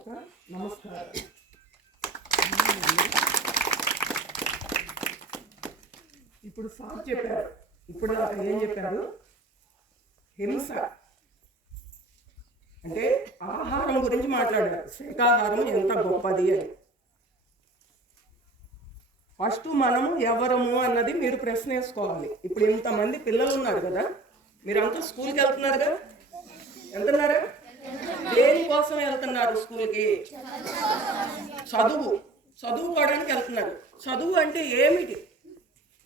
ఒక నమస్కారం. ఇప్పుడు సార్ చెప్పారు, ఇప్పుడు ఏం చెప్పారు? హింస అంటే ఆహారం గురించి మాట్లాడారు. శాకాహారం ఎంత గొప్పది అని. ఫస్ట్ మనం ఎవరము అన్నది మీరు ప్రశ్న వేసుకోవాలి. ఇప్పుడు ఇంతమంది పిల్లలు ఉన్నారు కదా, మీరంతా స్కూల్కి వెళ్తున్నారుగా, వెళ్తున్నారా? దేనికోసం వెళ్తున్నారు స్కూల్కి? చదువుకోవడానికి వెళ్తున్నారు. చదువు అంటే ఏమిటి?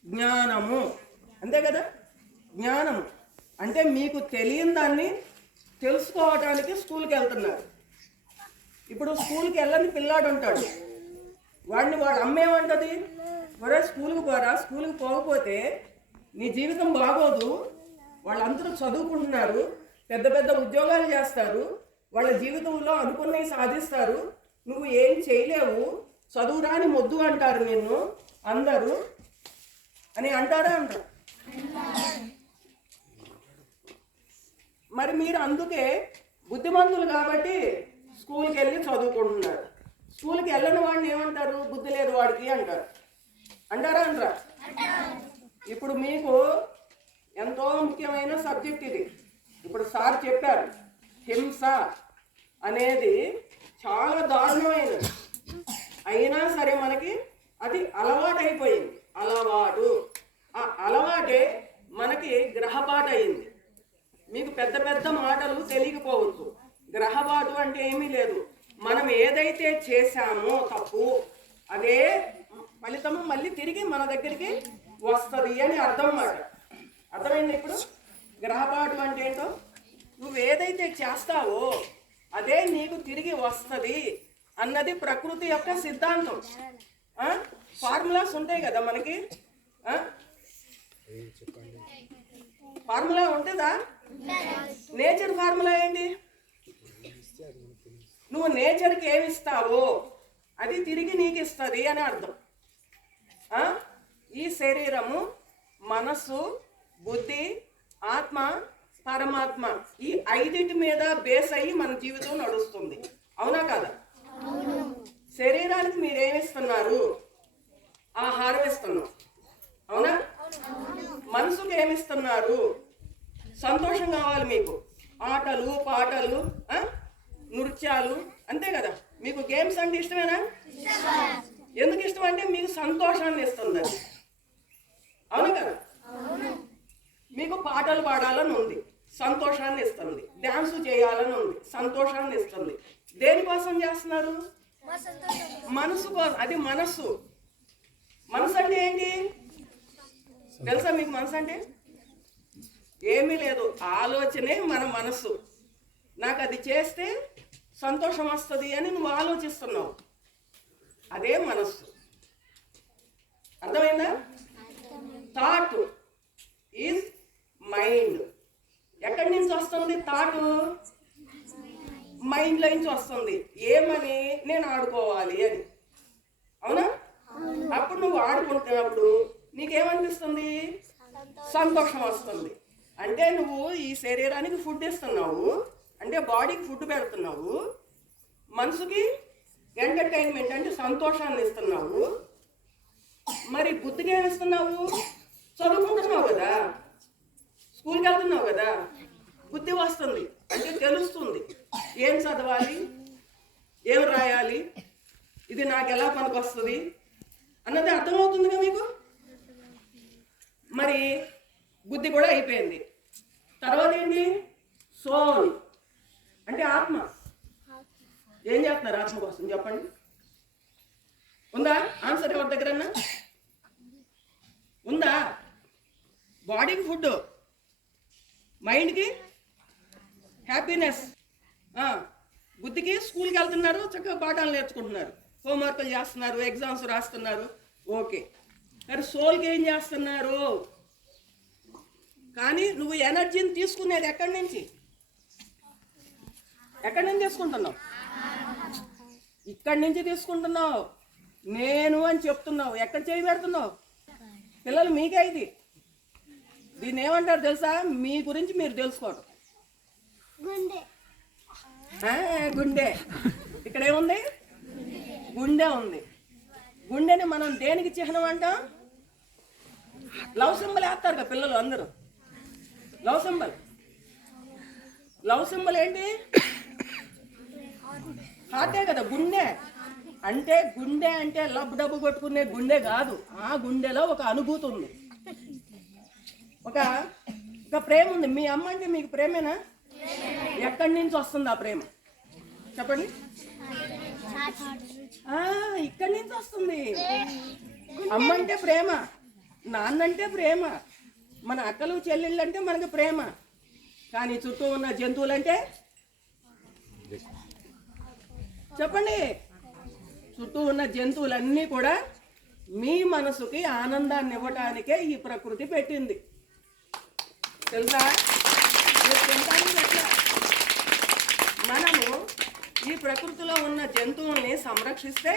జ్ఞానము, అంతే కదా? జ్ఞానము అంటే మీకు తెలియని దాన్ని తెలుసుకోవడానికి స్కూల్కి వెళ్తున్నారు. ఇప్పుడు స్కూల్కి వెళ్ళని పిల్లాడు ఉంటాడు, వాడిని వాడు అమ్మేమంటది, ఒరే స్కూల్కి పోరా, స్కూల్కి పోకపోతే నీ జీవితం బాగోదు, వాళ్ళందరూ చదువుకుంటున్నారు, పెద్ద పెద్ద ఉద్యోగాలు చేస్తారు, వాళ్ళ జీవితంలో అనుకున్నవి సాధిస్తారు, నువ్వు ఏం చేయలేవు, చదువురాని మొద్దు అంటారు నిన్ను అందరూ అని అంటారా? అంటారు. మరి మీరు అందుకే బుద్ధిమంతులు కాబట్టి స్కూల్కి వెళ్ళి చదువుకుంటున్నారు. స్కూల్కి వెళ్ళని వాడిని ఏమంటారు? బుద్ధి లేదు వాడికి అంటారు. అంటారా? అంటారా? ఇప్పుడు మీకు ఎంతో ముఖ్యమైన సబ్జెక్ట్ ఇది. ఇప్పుడు సార్ చెప్పారు, హింస అనేది చాలా దారుణమైనది. అయినా సరే మనకి అది అలవాటు అయిపోయింది. ఆ అలవాటే మనకి గ్రహపాటు అయింది. మీకు పెద్ద పెద్ద మాటలు తెలియకపోవచ్చు. గ్రహపాటు అంటే ఏమీ లేదు, మనం ఏదైతే చేశామో తప్పు, అదే ఫలితము మళ్ళీ తిరిగి మన దగ్గరికి వస్తుంది అని అర్థం మాట. అర్థమైంది? ఇప్పుడు గ్రహపాటు అంటే ఏంటో, నువ్వు ఏదైతే చేస్తావో అదే నీకు తిరిగి వస్తుంది అన్నది ప్రకృతి యొక్క సిద్ధాంతం. ఫార్ములాస్ ఉంటాయి కదా మనకి. ఫార్ములా ఉంటుందా? నేచర్ ఫార్ములా ఏంటి? నువ్వు నేచర్కి ఏమి ఇస్తావో అది తిరిగి నీకు ఇస్తుంది అని అర్థం. ఈ శరీరము, మనస్సు, బుద్ధి, ఆత్మ, పరమాత్మ, ఈ ఐదింటి మీద బేస్ అయ్యి మన జీవితం నడుస్తుంది. అవునా కదా? శరీరానికి మీరేమిస్తున్నారు? ఆహారం ఇస్తున్నారు. అవునా? మనసుకు ఏమిస్తున్నారు? సంతోషం కావాలి మీకు, ఆటలు పాటలు నృత్యాలు, అంతే కదా? మీకు గేమ్స్ అంటే ఇష్టమేనా? ఎందుకు ఇష్టం అంటే మీకు సంతోషాన్ని ఇస్తుంది అది. అవునా కదా? మీకు పాటలు పాడాలని ఉంది, సంతోషాన్ని ఇస్తుంది. డ్యాన్స్ చేయాలని ఉంది, సంతోషాన్ని ఇస్తుంది. దేనికోసం చేస్తున్నారు? మనసు కోసం. అది మనస్సు. మనసు అంటే ఏంటి తెలుసా మీకు? మనసు అంటే ఏమీ లేదు, ఆలోచనే మన మనస్సు. నాకు అది చేస్తే సంతోషం వస్తుంది అని నువ్వు ఆలోచిస్తున్నావు, అదే మనస్సు. అర్థమైందా? Thought is mind. ఎక్కడి నుంచి వస్తుంది థాట్? మైండ్లో నుంచి వస్తుంది. ఏమని? నేను ఆడుకోవాలి అని. అవునా? అప్పుడు నువ్వు ఆడుకుంటున్నప్పుడు నీకేమనిపిస్తుంది? సంతోషం వస్తుంది. అంటే నువ్వు ఈ శరీరానికి ఫుడ్ ఇస్తున్నావు, అంటే బాడీకి ఫుడ్ పెడుతున్నావు, మనసుకి ఎంటర్టైన్మెంట్ అంటే సంతోషాన్ని ఇస్తున్నావు. మరి బుద్ధికి ఏమి ఇస్తున్నావు? చదువుకుంటున్నావు కదా, స్కూల్కి వెళ్తున్నావు కదా, బుద్ధి వస్తుంది అంటే తెలుస్తుంది ఏం చదవాలి, ఏం రాయాలి, ఇది నాకు ఎలా పనికి వస్తుంది అన్నది అర్థమవుతుందిగా మీకు. మరి బుద్ధి కూడా అయిపోయింది. తర్వాత ఏంటి? సోల్ అంటే ఆత్మ. ఏం చేస్తున్నారు ఆత్మ కోసం చెప్పండి? ఉందా ఆన్సర్ ఎవరి దగ్గరన్నా? ఉందా? బాడీకి ఫుడ్, మైండ్కి హ్యాపీనెస్, బుద్ధికి స్కూల్కి వెళ్తున్నారు, చక్కగా పాఠాలు నేర్చుకుంటున్నారు, హోంవర్క్లు చేస్తున్నారు, ఎగ్జామ్స్ రాస్తున్నారు, ఓకే. మరి సోల్కి ఏం చేస్తున్నారు? కానీ నువ్వు ఎనర్జీని తీసుకునేది ఎక్కడి నుంచి? ఎక్కడి నుంచి తీసుకుంటున్నావు? ఇక్కడి నుంచి తీసుకుంటున్నావు. నేను అని చెప్తున్నావు, ఎక్కడ చేయి పెడుతున్నావు? పిల్లలు మీకే ఇది. దీన్ని ఏమంటారు తెలుసా? మీ గురించి మీరు తెలుసుకోవడం. గుండె. ఇక్కడేముంది? గుండె ఉంది. గుండెని మనం దేనికి చిహ్నం అంటాం? లవ్ సింబల్ వేస్తారు కదా పిల్లలు అందరూ. లవ్ సింబల్ ఏంటి? హార్టే కదా, గుండె. అంటే గుండె అంటే లబ్ డబ్బు కొట్టుకునే గుండె కాదు. ఆ గుండెలో ఒక అనుభూతి ఉంది, ఒక ప్రేమ ఉంది. మీ అమ్మ అంటే మీకు ప్రేమేనా? ఎక్కడి నుంచి వస్తుంది ఆ ప్రేమ చెప్పండి? ఇక్కడి నుంచి వస్తుంది. అమ్మ అంటే ప్రేమ, నాన్నంటే ప్రేమ, మన అక్కలు చెల్లెళ్ళు అంటే మనకు ప్రేమ. కానీ చుట్టూ ఉన్న జంతువులంటే చెప్పండి, చుట్టూ ఉన్న జంతువులన్నీ కూడా మీ మనసుకి ఆనందాన్ని ఇవ్వటానికే ఈ ప్రకృతి పెట్టింది, తెలుసా? మనము ఈ ప్రకృతిలో ఉన్న జంతువుల్ని సంరక్షిస్తే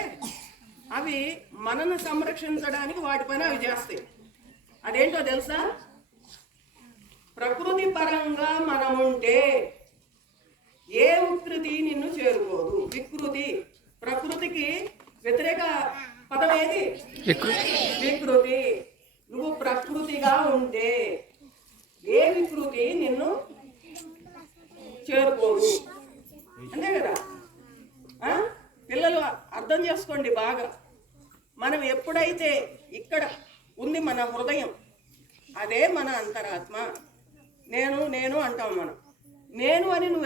అవి మనను సంరక్షించడానికి వాటి పని అవి చేస్తాయి. అదేంటో తెలుసా? ప్రకృతి పరంగా మనముంటే ఏ వికృతి నిన్ను చేరుకోదు. వికృతి, ప్రకృతికి వ్యతిరేక పదం ఏది? వికృతి. నువ్వు ప్రకృతిగా ఉంటే ఏ వికృతి నిన్ను చేరుకోదు, అంతే కదా? పిల్లలు అర్థం చేసుకోండి బాగా. మనం ఎప్పుడైతే ఇక్కడ ఉంది మన హృదయం, అదే మన అంతరాత్మ. నేను అంటాం మనం. నేను అని నువ్వు